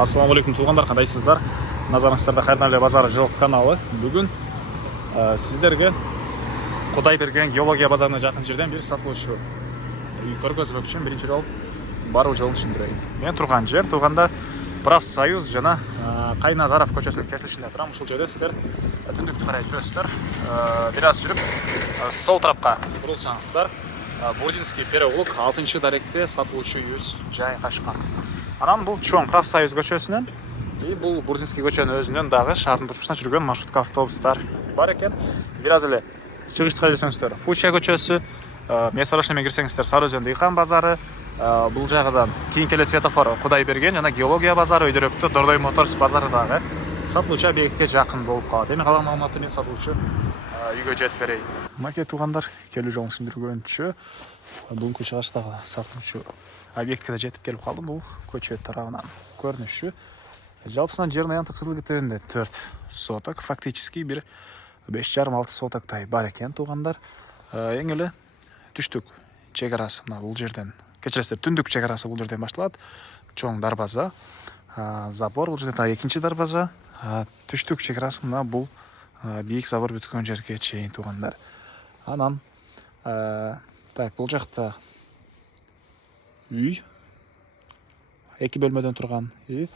Ассалаумағалейкум туғандар, қандайсыздар? Назарыңыздарда Хайырнәлі базары жол каналы. Бүгін сіздерге Құдайберген геология базарына жақын жерден бір сатылушы үй көргізбек үшін бірінші жол бару жолын түсіндірейін. Мен тұрған жер туғанда Профсоюз жана Қайназаров көшесінің кесілішінде тұрамын. Ушул жерде сіздер түндікті қарай жүресіздер. Біраз жүріп сол тарапқа бұрылсаңыздар, Бурдинский переулок 6-шы даректе сатылушы үй жайгашкан. Анан бул чоң Профсоюз көчөсүнөн бул Бурдинский көчөнүн өзүнөн дагы шаардын бурчусуна жүргөн маршрутка автобустар бар экен. Бираз эле чыгыштыга жүрсөңүздөр Фуча көчөсү, Месарашына менен кирсеңиздер Сарыөзөндө Икан базары, бул жагыдан кийинки эле светофор Кудайберген жана геология базары, өйдөрөктө Дордой Моторс базары дагы сатылуучу объектке жакын болуп калат. Эми калган маалыматты мен сатылуучу үйгө жетип берейин. Маке туугандар, келүү жолун түшүндүргөнчү бүгүнкү чыгыштагы сатылуучу объектке жетип келип калдым. Бул көчө тарабынан көрүнүшү. Жалпысынан жердин аянты кызыл китебинде 4 соток, фактически бир 5,5-6 сотоктай бар экен туугандар. Эң эле түштүк чек арасы мына бул жерден, кечиресиздер, түндүк чек арасы бул жерден башталат. Чоң дарбаза, забор, бул жерде дагы экинчи дарбаза, түштүк чек арасы мына бул бийик забор бүткөн жерге чейин туугандар. Анан бул жакта үй 2 бөлмөдөн турган үй,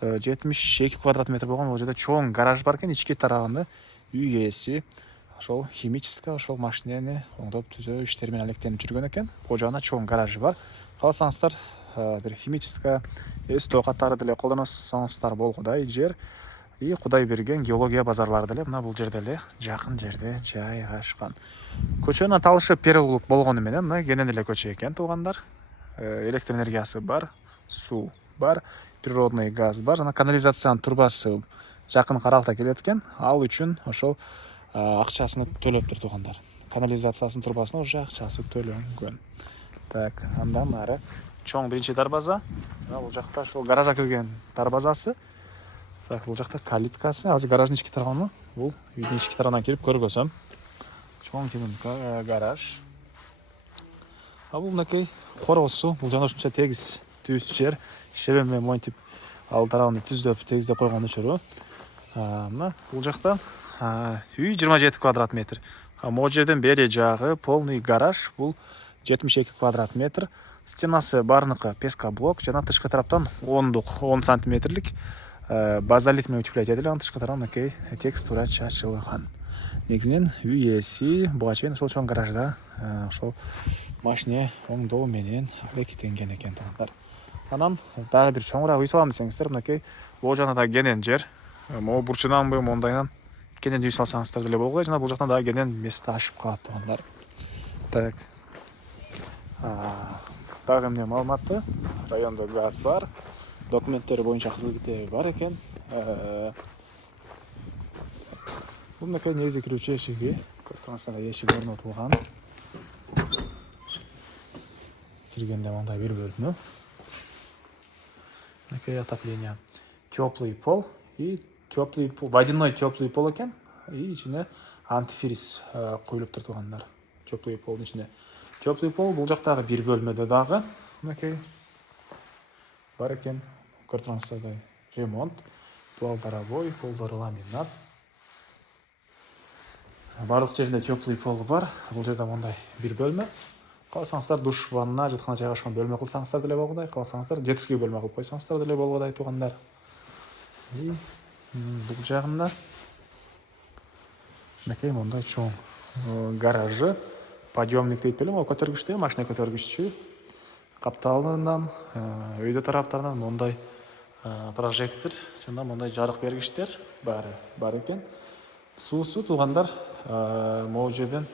72 квадрат метр болгон. Бул жерде чоң гараж бар экен, ички тарабында үй ээси ошол химический ошол машинени оңдоп түзөө иштери менен алектенип жүргөн экен. Кожана чоң гаражы бар. Кааласаңыздар бир химический эстөө катары деле колдонсоңуздар болгудай жер. Кудайберген геология базарлары деле мына бул жерде эле жакын жерде жайгашкан. Көчөнүн аталышы переулок болгону менен мына кенен эле көчө экен туугандар. Электр энергиясы бар, суу бар, природный газ бар, жана канализациянын турбасы жакын каракта келет экен. Ал үчүн ошол акчасын төлөптүр туугандар. Канализациясынын турбасына уже акчасы төлөнгөн. Так, андан ары чоң биринчи дарбаза. Жана бул жакта ошол гаражга кирген дарбазасы. Так, бул жакта калиткасы. Азыр гараждын ички тарабына, бул үйдүн ички тарабынан кирип көргөзөм. Чоң кенен гараж. Бул мынакей коросу, бул жана ушунча тегиз түз жер, шебеме монтип ал тарабын түздөп тегиздеп койгон учуру. Мына бул жакта үй 27 квадрат метр. Могу жерден бери жагы полный гараж, бул 72 квадрат метр. Стенасы барныкы пескоблок жана тышкы тараптан 10 сантиметрлик базалит менен утеплять этилген. Анын тышкы тарабынан мынакей текстура чачылган. Негизинен үй ээси буга чейин ошол чоң гаражда ошол машине оңдоо менен аракеттенген экен туугандар. Анан дагы бир чоңураак үй салам десеңиздер, мынакей могу жагына да кенен жер, могу бурчунанбы, мондайынан кенен үй салсаңыздар деле болгула. Жана бул жактан дагы кенен место ашып калат туугандар. Так. Дагы эмне маалыматы? Райондо газ бар, документтери боюнча кызыл китеби бар экен. Бул мынакей негизи кирүүчү эшиги, көрсөңүздөр эшик орнотулган. Киргенде мындай бир бөлмө. Мынакей отопление. Теплый пол и теплый пол, водяной теплый пол экен. И ичине антифриз коюлуп тургандар. Теплый полдун ичине. Теплый пол бул жактагы бир бөлмөдө дагы мынакей бар экен. Көрсөңүздөр ремонт, пол дорогой, полдору ламинат. Барлык жеринде теплый пол бар. Бул жерде мындай бир бөлмө. Каласаңыздар душ, ванна, жаткана жайгашкан бөлмө кылсаңыздар деле болгудай, каласаңыздар детский бөлмө кылып койсоңуздар деле болгудай туугандар. И бул жагында мынакей мындай чоң гаражы, подъемник дейт белем, көтөргүчтө, машина көтөргүчү. Капталынан, өйдө тараптарынан мындай прожектор жана мындай жарык бергичтер бар экен. Суусу туугандар могу жерден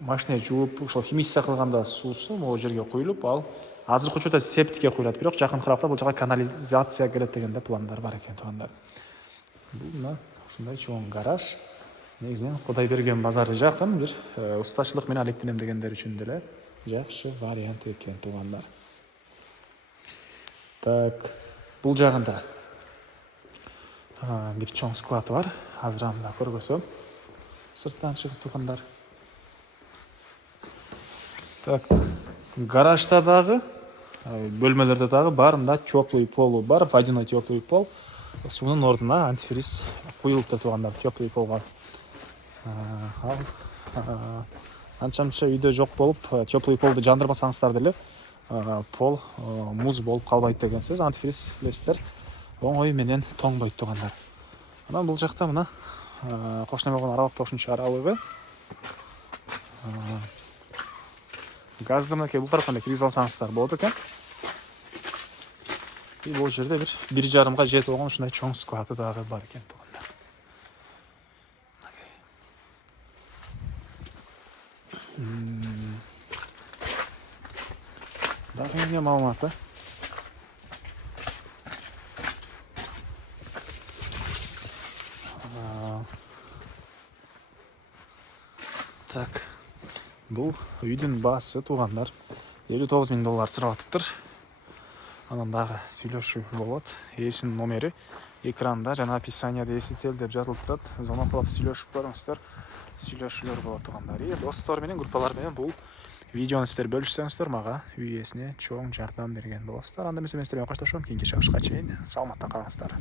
машина жууп, ошол химический кылганда суусу могу жерге куюлуп, ал азыркы учурда септикке куюлат, бирок жакын каракта бул жака канализация келет дегенде пландар бар экен туугандар. Бул мына ушундай чоң гараж. Негизинен Кудайберген базары жакын, бир устачылык менен алектенем дегендер үчүн деле жакшы вариант экен туугандар. Так, бул жагында бир чоң склад бар. Азыр анда көргөзөм. Сырттан чыгып туугандар. Так, гаражда дагы Бөлмелерде дагы бар, мында теплый полу бар, водяной теплый пол. Сунун ордуна антифриз куюлуп тургандар теплый полго. Ал анча-мынча үйдө жок болуп, теплый полду жандырмасаңыздар деле, пол муз болуп калбайт деген сөз. Антифриз билесиздер, оңой менен тоңбойт тургандар. Анан бул жакта мына кошуна болгон аралык кошумча аралыгы. Газды мынакей бул тараптан да киргизе алсаңыздар болот экен. И бул жерде бир 1,5 жетип болгон ушундай чоң склады дагы бар экен туугандар. Дагы эмне маалымат, Так, бул үйдүн баасы туугандар $59,000 сурап атыптыр. Анан дагы сүйлөшүү болот. Эшинин номери экранда жана описанияда эсител деп жазылып турат. Звонок кылып сүйлөшүп көрүңүздөр. Сүйлөшүүлөр болот туугандар. Достор менен, группалар менен бул видеону сиздер бөлүшсөңүздөр, мага үй ээсине чоң жардам берген болосуздар. Анда эмесе мен сиздер менен коштошом. Кийинки чыгышка чейин саламатта калыңыздар.